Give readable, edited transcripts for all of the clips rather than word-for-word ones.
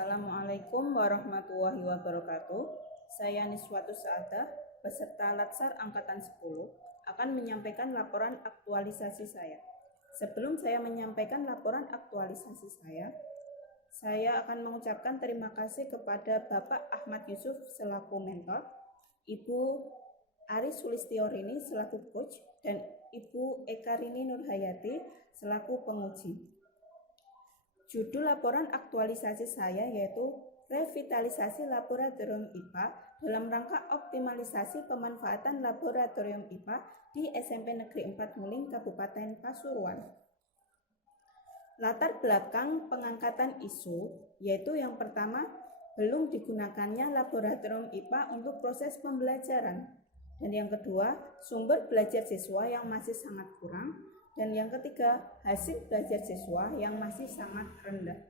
Assalamualaikum warahmatullahi wabarakatuh. Saya Niswatu Saadah, peserta Latsar Angkatan 10, akan menyampaikan laporan aktualisasi saya. Sebelum saya menyampaikan laporan aktualisasi saya akan mengucapkan terima kasih kepada Bapak Ahmad Yusuf selaku mentor, Ibu Aris Sulistiorini selaku coach, dan Ibu Ekarini Nurhayati selaku penguji. Judul laporan aktualisasi saya yaitu Revitalisasi Laboratorium IPA dalam rangka optimalisasi pemanfaatan Laboratorium IPA di SMP Negeri 4 Muling, Kabupaten Pasuruan. Latar belakang pengangkatan isu yaitu yang pertama, belum digunakannya Laboratorium IPA untuk proses pembelajaran. Dan yang kedua, sumber belajar siswa yang masih sangat kurang. Dan yang ketiga, hasil belajar siswa yang masih sangat rendah.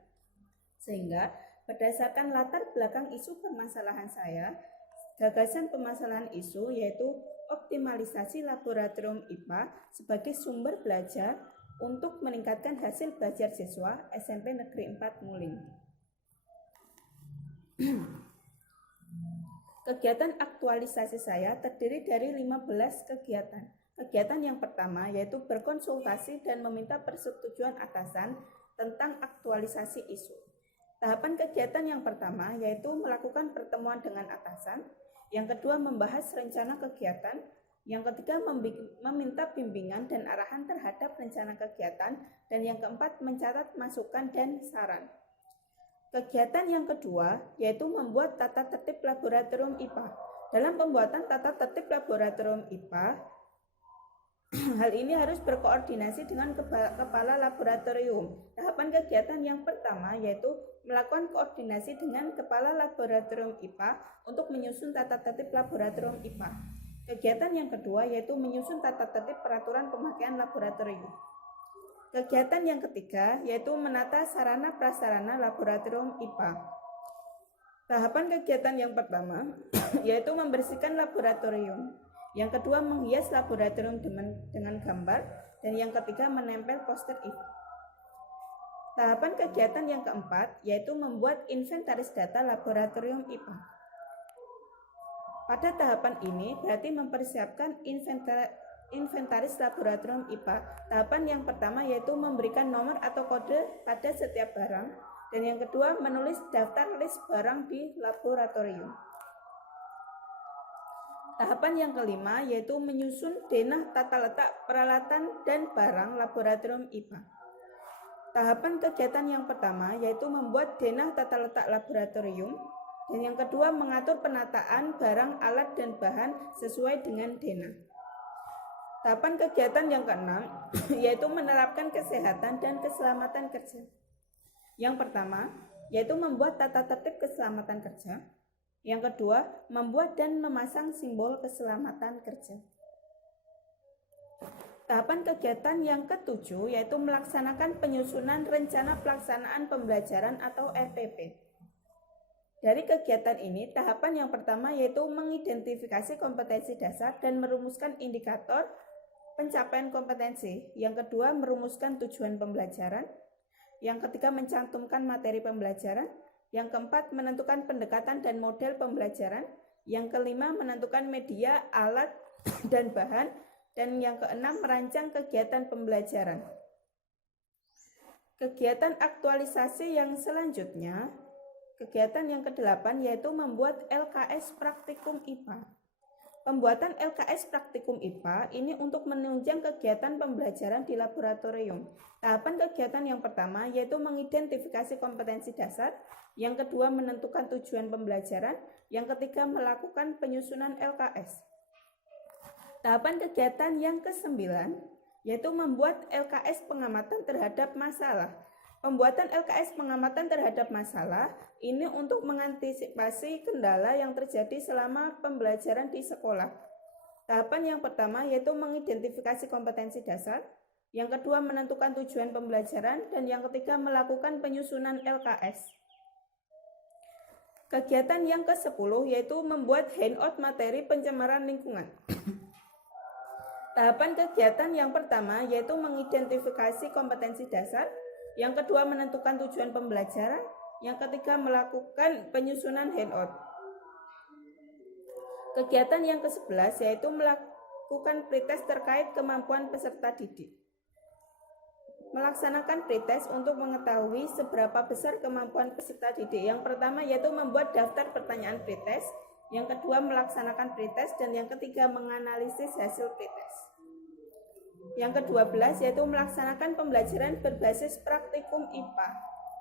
Sehingga berdasarkan latar belakang isu permasalahan saya, gagasan permasalahan isu yaitu optimalisasi Laboratorium IPA sebagai sumber belajar untuk meningkatkan hasil belajar siswa SMP Negeri 4 Muling. Kegiatan aktualisasi saya terdiri dari 15 kegiatan. Kegiatan yang pertama yaitu berkonsultasi dan meminta persetujuan atasan tentang aktualisasi isu. Tahapan kegiatan yang pertama yaitu melakukan pertemuan dengan atasan, yang kedua membahas rencana kegiatan, yang ketiga meminta bimbingan dan arahan terhadap rencana kegiatan, dan yang keempat mencatat masukan dan saran. Kegiatan yang kedua yaitu membuat tata tertib laboratorium IPA. Dalam pembuatan tata tertib laboratorium IPA, hal ini harus berkoordinasi dengan kepala laboratorium. Tahapan kegiatan yang pertama yaitu melakukan koordinasi dengan kepala laboratorium IPA untuk menyusun tata tertib laboratorium IPA. Kegiatan yang kedua yaitu menyusun tata tertib peraturan pemakaian laboratorium. Kegiatan yang ketiga yaitu menata sarana prasarana laboratorium IPA. Tahapan kegiatan yang pertama yaitu membersihkan laboratorium. Yang kedua menghias laboratorium dengan gambar, dan yang ketiga menempel poster IPA. Tahapan kegiatan yang keempat yaitu membuat inventaris data laboratorium IPA. Pada tahapan ini berarti mempersiapkan inventaris laboratorium IPA. Tahapan yang pertama yaitu memberikan nomor atau kode pada setiap barang, dan yang kedua menulis daftar list barang di laboratorium. Tahapan yang kelima yaitu menyusun denah tata letak peralatan dan barang laboratorium IPA. Tahapan kegiatan yang pertama yaitu membuat denah tata letak laboratorium, dan yang kedua mengatur penataan barang, alat, dan bahan sesuai dengan denah. Tahapan kegiatan yang keenam yaitu menerapkan kesehatan dan keselamatan kerja. Yang pertama yaitu membuat tata tertib keselamatan kerja. Yang kedua, membuat dan memasang simbol keselamatan kerja. Tahapan kegiatan yang ketujuh yaitu melaksanakan penyusunan rencana pelaksanaan pembelajaran atau RPP. Dari kegiatan ini, tahapan yang pertama yaitu mengidentifikasi kompetensi dasar dan merumuskan indikator pencapaian kompetensi. Yang kedua, merumuskan tujuan pembelajaran. Yang ketiga, mencantumkan materi pembelajaran. Yang keempat, menentukan pendekatan dan model pembelajaran. Yang kelima, menentukan media, alat, dan bahan. Dan yang keenam, merancang kegiatan pembelajaran. Kegiatan aktualisasi yang selanjutnya, kegiatan yang kedelapan yaitu membuat LKS Praktikum IPA. Pembuatan LKS Praktikum IPA ini untuk menunjang kegiatan pembelajaran di laboratorium. Tahapan kegiatan yang pertama yaitu mengidentifikasi kompetensi dasar, yang kedua menentukan tujuan pembelajaran, yang ketiga melakukan penyusunan LKS. Tahapan kegiatan yang kesembilan yaitu membuat LKS pengamatan terhadap masalah. Pembuatan LKS pengamatan terhadap masalah ini untuk mengantisipasi kendala yang terjadi selama pembelajaran di sekolah. Tahapan yang pertama yaitu mengidentifikasi kompetensi dasar, yang kedua menentukan tujuan pembelajaran, dan yang ketiga melakukan penyusunan LKS. Kegiatan yang ke-10 yaitu membuat handout materi pencemaran lingkungan. Tahapan kegiatan yang pertama yaitu mengidentifikasi kompetensi dasar, yang kedua menentukan tujuan pembelajaran, Yang ketiga, melakukan penyusunan handout. Kegiatan yang ke-11 yaitu melakukan pretest terkait kemampuan peserta didik. Melaksanakan pretest untuk mengetahui seberapa besar kemampuan peserta didik. Yang pertama yaitu membuat daftar pertanyaan pretest, yang kedua melaksanakan pretest, dan yang ketiga menganalisis hasil pretest. Yang ke-12 yaitu melaksanakan pembelajaran berbasis praktikum IPA.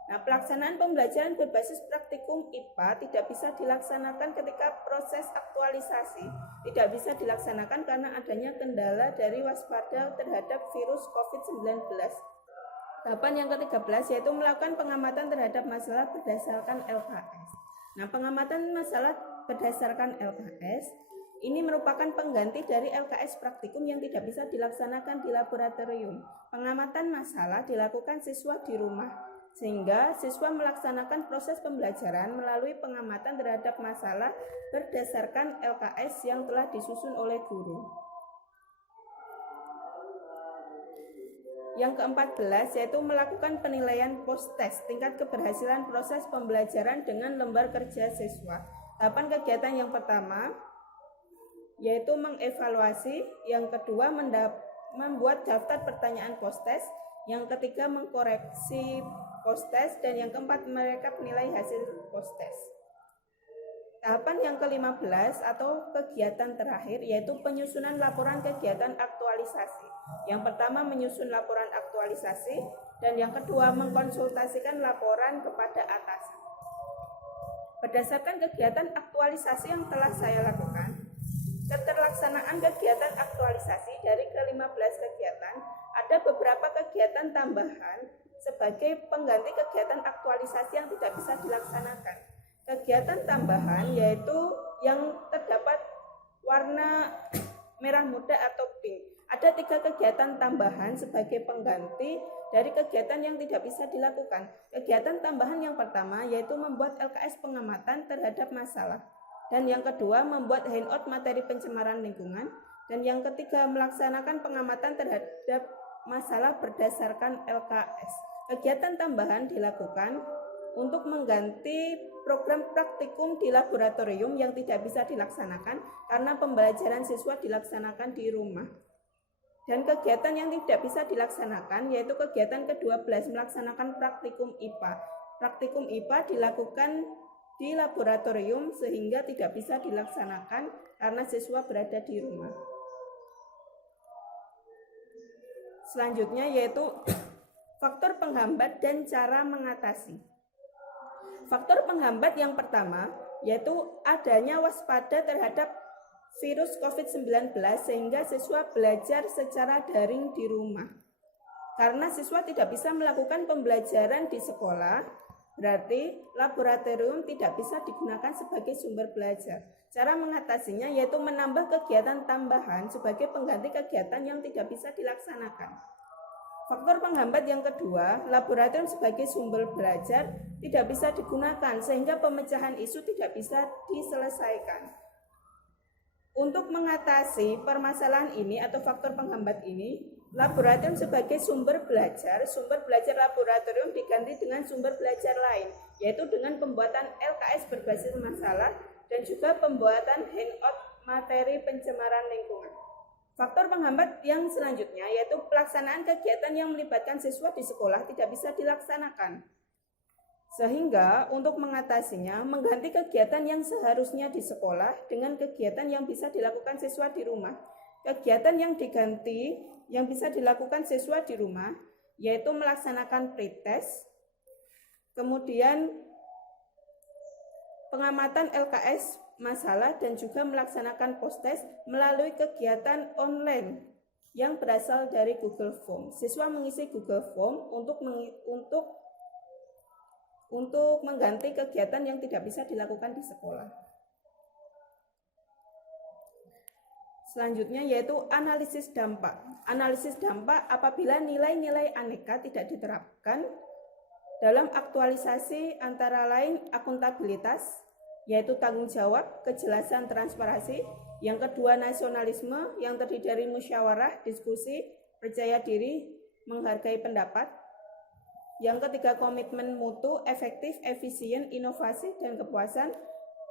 Nah, pelaksanaan pembelajaran berbasis praktikum IPA tidak bisa dilaksanakan ketika proses aktualisasi. Tidak bisa dilaksanakan karena adanya kendala dari waspada terhadap virus COVID-19. Tahapan yang ke-13 yaitu melakukan pengamatan terhadap masalah berdasarkan LKS. Nah, pengamatan masalah berdasarkan LKS ini merupakan pengganti dari LKS praktikum yang tidak bisa dilaksanakan di laboratorium. Pengamatan masalah dilakukan siswa di rumah, sehingga siswa melaksanakan proses pembelajaran melalui pengamatan terhadap masalah berdasarkan LKS yang telah disusun oleh guru. Yang ke-14 yaitu melakukan penilaian post-test tingkat keberhasilan proses pembelajaran dengan lembar kerja siswa. Tahapan kegiatan yang pertama yaitu mengevaluasi, yang kedua membuat daftar pertanyaan post-test, yang ketiga mengkoreksi post-test, dan yang keempat merekap nilai hasil post-test. Tahapan yang ke-15 atau kegiatan terakhir yaitu penyusunan laporan kegiatan aktualisasi. Yang pertama menyusun laporan aktualisasi, dan yang kedua mengkonsultasikan laporan kepada atasan. Berdasarkan kegiatan aktualisasi yang telah saya lakukan, keterlaksanaan kegiatan aktualisasi dari ke-15 kegiatan, ada beberapa kegiatan tambahan sebagai pengganti kegiatan aktualisasi yang tidak bisa dilaksanakan. Kegiatan tambahan yaitu yang terdapat warna merah muda atau pink. Ada 3 kegiatan tambahan sebagai pengganti dari kegiatan yang tidak bisa dilakukan. Kegiatan tambahan yang pertama yaitu membuat LKS pengamatan terhadap masalah. Dan yang kedua, membuat handout materi pencemaran lingkungan. Dan yang ketiga, melaksanakan pengamatan terhadap masalah berdasarkan LKS. Kegiatan tambahan dilakukan untuk mengganti program praktikum di laboratorium yang tidak bisa dilaksanakan karena pembelajaran siswa dilaksanakan di rumah. Dan kegiatan yang tidak bisa dilaksanakan yaitu kegiatan ke-12, melaksanakan praktikum IPA. Praktikum IPA dilakukan di laboratorium sehingga tidak bisa dilaksanakan karena siswa berada di rumah. Selanjutnya yaitu faktor penghambat dan cara mengatasi. Faktor penghambat yang pertama yaitu adanya waspada terhadap virus COVID-19 sehingga siswa belajar secara daring di rumah. Karena siswa tidak bisa melakukan pembelajaran di sekolah, berarti laboratorium tidak bisa digunakan sebagai sumber belajar. Cara mengatasinya yaitu menambah kegiatan tambahan sebagai pengganti kegiatan yang tidak bisa dilaksanakan. Faktor penghambat yang kedua, laboratorium sebagai sumber belajar tidak bisa digunakan sehingga pemecahan isu tidak bisa diselesaikan. Untuk mengatasi permasalahan ini atau faktor penghambat ini, laboratorium sebagai sumber belajar laboratorium diganti dengan sumber belajar lain, yaitu dengan pembuatan LKS berbasis masalah dan juga pembuatan handout materi pencemaran lingkungan. Faktor penghambat yang selanjutnya yaitu pelaksanaan kegiatan yang melibatkan siswa di sekolah tidak bisa dilaksanakan. Sehingga untuk mengatasinya, mengganti kegiatan yang seharusnya di sekolah dengan kegiatan yang bisa dilakukan siswa di rumah. Kegiatan yang diganti yang bisa dilakukan siswa di rumah yaitu melaksanakan pretest, kemudian pengamatan LKS masalah dan juga melaksanakan post-test melalui kegiatan online yang berasal dari Google Form. Siswa mengisi Google Form untuk mengganti kegiatan yang tidak bisa dilakukan di sekolah. Selanjutnya yaitu analisis dampak. Analisis dampak apabila nilai-nilai aneka tidak diterapkan dalam aktualisasi antara lain akuntabilitas, yaitu tanggung jawab, kejelasan, transparansi. Yang kedua nasionalisme yang terdiri dari musyawarah, diskusi, percaya diri, menghargai pendapat. Yang ketiga, komitmen mutu, efektif, efisien, inovasi, dan kepuasan.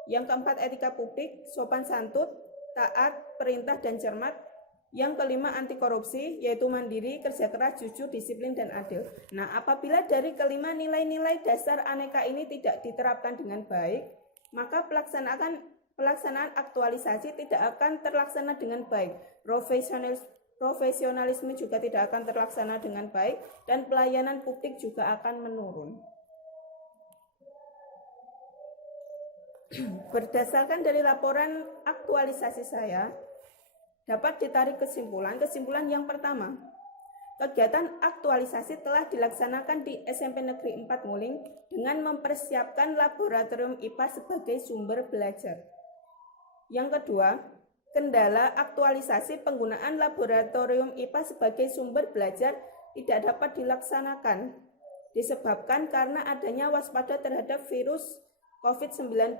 Yang keempat, etika publik, sopan santun, taat, perintah, dan cermat. Yang kelima, anti korupsi, yaitu mandiri, kerja keras, jujur, disiplin, dan adil. Nah, apabila dari kelima nilai-nilai dasar Aneka ini tidak diterapkan dengan baik, maka pelaksanaan aktualisasi tidak akan terlaksana dengan baik. Profesionalisme juga tidak akan terlaksana dengan baik, dan pelayanan publik juga akan menurun. Berdasarkan dari laporan aktualisasi saya, dapat ditarik kesimpulan yang pertama, kegiatan aktualisasi telah dilaksanakan di SMP Negeri 4 Nguling dengan mempersiapkan laboratorium IPA sebagai sumber belajar. Yang kedua, kendala aktualisasi penggunaan laboratorium IPA sebagai sumber belajar tidak dapat dilaksanakan disebabkan karena adanya waspada terhadap virus COVID-19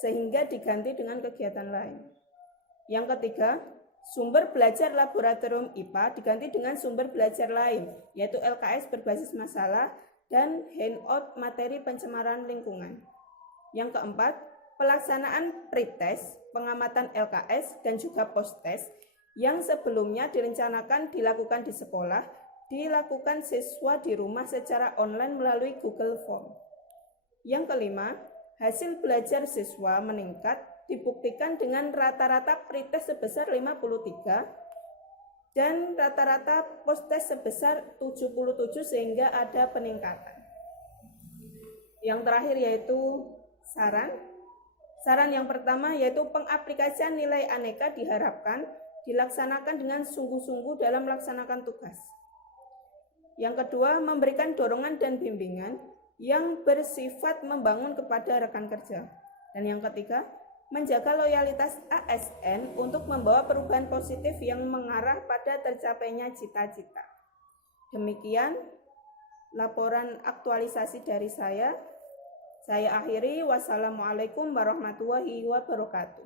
sehingga diganti dengan kegiatan lain. Yang ketiga, sumber belajar laboratorium IPA diganti dengan sumber belajar lain, yaitu LKS berbasis masalah dan handout materi pencemaran lingkungan. Yang keempat, pelaksanaan pretest, pengamatan LKS, dan juga post-test yang sebelumnya direncanakan dilakukan di sekolah, dilakukan siswa di rumah secara online melalui Google Form. Yang kelima, hasil belajar siswa meningkat dibuktikan dengan rata-rata pretest sebesar 53 dan rata-rata post-test sebesar 77 sehingga ada peningkatan. Yang terakhir yaitu Saran yang pertama yaitu pengaplikasian nilai Aneka diharapkan dilaksanakan dengan sungguh-sungguh dalam melaksanakan tugas. Yang kedua, memberikan dorongan dan bimbingan yang bersifat membangun kepada rekan kerja. Dan yang ketiga, menjaga loyalitas ASN untuk membawa perubahan positif yang mengarah pada tercapainya cita-cita. Demikian laporan aktualisasi dari saya. Saya akhiri, wassalamualaikum warahmatullahi wabarakatuh.